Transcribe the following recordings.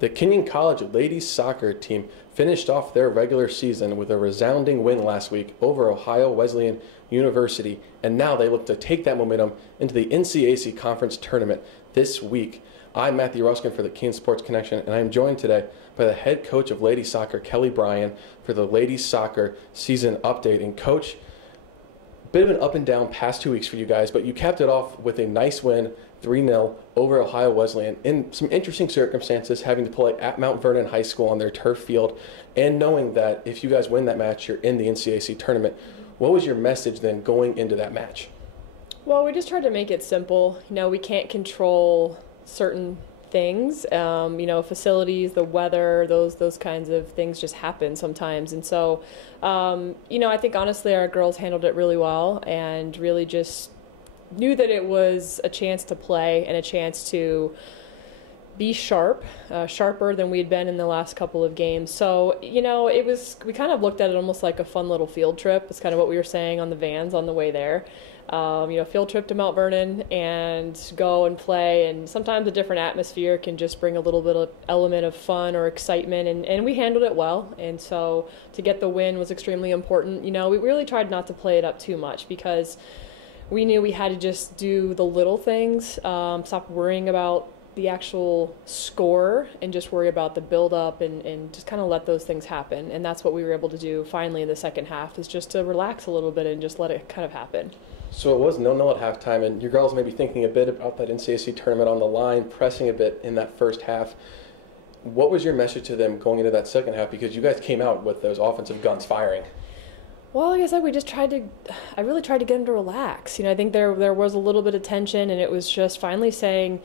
The Kenyon College ladies soccer team finished off their regular season with a resounding win last week over Ohio Wesleyan University, and now they look to take that momentum into the NCAC Conference Tournament this week. I'm Matthew Ruskin for the Kenyon Sports Connection, and I'm joined today by the head coach of ladies soccer, Kelly Bryan, for the ladies soccer season update. And Coach, bit of an up and down past 2 weeks for you guys, but you capped it off with a nice win, 3-0 over Ohio Wesleyan in some interesting circumstances, having to play at Mount Vernon High School on their turf field, and knowing that if you guys win that match, you're in the NCAC tournament. What was your message then going into that match? Well, we just tried to make it simple. We can't control certain things, facilities, the weather, those kinds of things just happen sometimes. And so, I think honestly our girls handled it really well and really just knew that it was a chance to play and a chance to be sharper than we'd been in the last couple of games. So, we kind of looked at it almost like a fun little field trip. It's kind of what we were saying on the vans on the way there. Field trip to Mount Vernon and go and play, and sometimes a different atmosphere can just bring a little bit of element of fun or excitement, and we handled it well. And so to get the win was extremely important. We really tried not to play it up too much because we knew we had to just do the little things, stop worrying about the actual score and just worry about the build-up and just kind of let those things happen. And that's what we were able to do finally in the second half, is just to relax a little bit and just let it kind of happen. So it was 0-0 at halftime, and your girls may be thinking a bit about that NCAC tournament on the line, pressing a bit in that first half. What was your message to them going into that second half? Because you guys came out with those offensive guns firing. Well, like I said, I really tried to get them to relax. I think there was a little bit of tension, and it was just finally saying,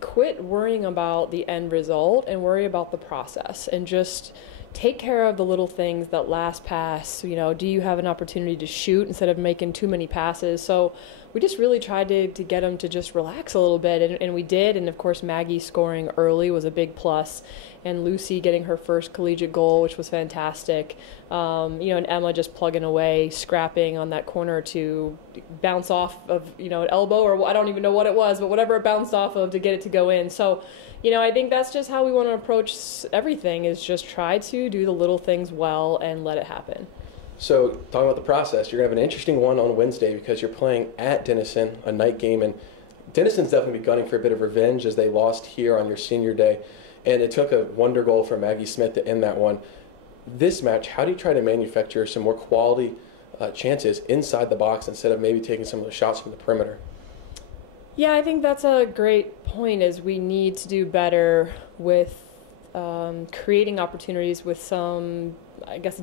quit worrying about the end result and worry about the process, and just take care of the little things. That last pass, do you have an opportunity to shoot instead of making too many passes? So we just really tried to get them to just relax a little bit, and we did. And of course, Maggie scoring early was a big plus, and Lucy getting her first collegiate goal, which was fantastic. And Emma just plugging away, scrapping on that corner to bounce off of, an elbow, or I don't even know what it was, but whatever it bounced off of to get it to go in. So, I think that's just how we want to approach everything, is just try to do the little things well and let it happen. So, talking about the process, you're going to have an interesting one on Wednesday because you're playing at Denison, a night game, and Denison's definitely gunning for a bit of revenge as they lost here on your senior day, and it took a wonder goal from Maggie Smith to end that one. This match, how do you try to manufacture some more quality chances inside the box instead of maybe taking some of the shots from the perimeter? Yeah, I think that's a great point, is we need to do better with creating opportunities with some,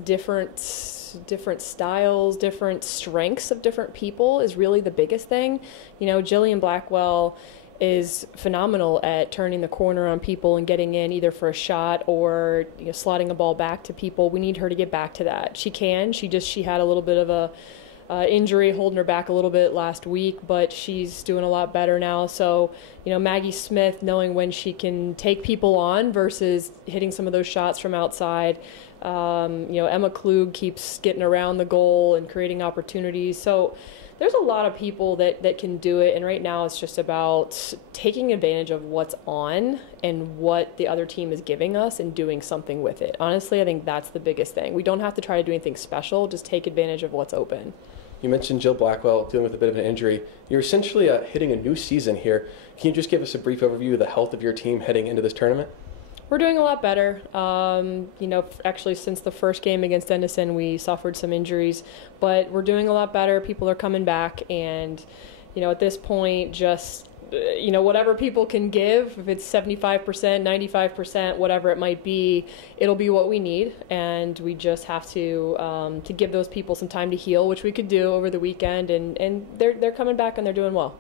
different styles, different strengths of different people is really the biggest thing. Jillian Blackwell is phenomenal at turning the corner on people and getting in either for a shot or slotting a ball back to people. We need her to get back to that. She can. She had a little bit of a injury holding her back a little bit last week, but she's doing a lot better now. So, Maggie Smith, knowing when she can take people on versus hitting some of those shots from outside. Emma Klug keeps getting around the goal and creating opportunities. So there's a lot of people that can do it, and right now it's just about taking advantage of what's on and what the other team is giving us and doing something with it. Honestly, I think that's the biggest thing. We don't have to try to do anything special, just take advantage of what's open. You mentioned Jill Blackwell dealing with a bit of an injury. You're essentially hitting a new season here. Can you just give us a brief overview of the health of your team heading into this tournament? We're doing a lot better. Actually, since the first game against Denison, we suffered some injuries, but we're doing a lot better. People are coming back, and, at this point, just, whatever people can give, if it's 75%, 95%, whatever it might be, it'll be what we need, and we just have to give those people some time to heal, which we could do over the weekend, and they're coming back and they're doing well.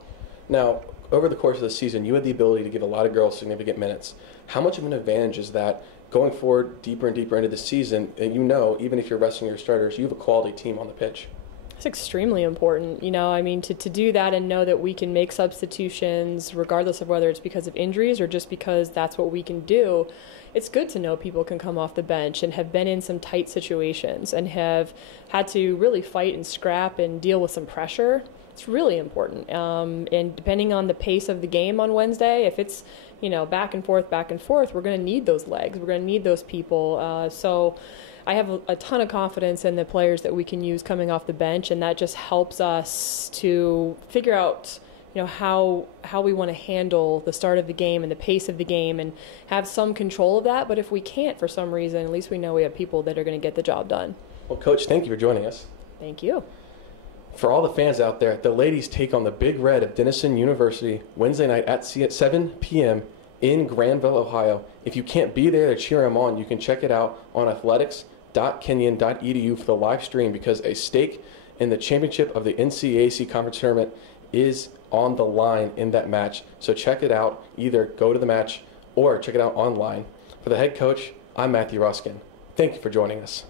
Now, over the course of the season, you had the ability to give a lot of girls significant minutes. How much of an advantage is that going forward deeper and deeper into the season? And even if you're resting your starters, you have a quality team on the pitch. It's extremely important, to do that and know that we can make substitutions regardless of whether it's because of injuries or just because that's what we can do. It's good to know people can come off the bench and have been in some tight situations and have had to really fight and scrap and deal with some pressure. It's really important. And depending on the pace of the game on Wednesday, if it's, back and forth, we're going to need those legs. We're going to need those people. So I have a ton of confidence in the players that we can use coming off the bench, and that just helps us to figure out, how we want to handle the start of the game and the pace of the game and have some control of that. But if we can't for some reason, at least we know we have people that are going to get the job done. Well, Coach, thank you for joining us. Thank you. For all the fans out there, the ladies take on the Big Red of Denison University Wednesday night at 7 p.m. in Granville, Ohio. If you can't be there to cheer them on, you can check it out on athletics.kenyon.edu for the live stream, because a stake in the championship of the NCAC Conference Tournament is on the line in that match. So check it out. Either go to the match or check it out online. For the head coach, I'm Matthew Ruskin. Thank you for joining us.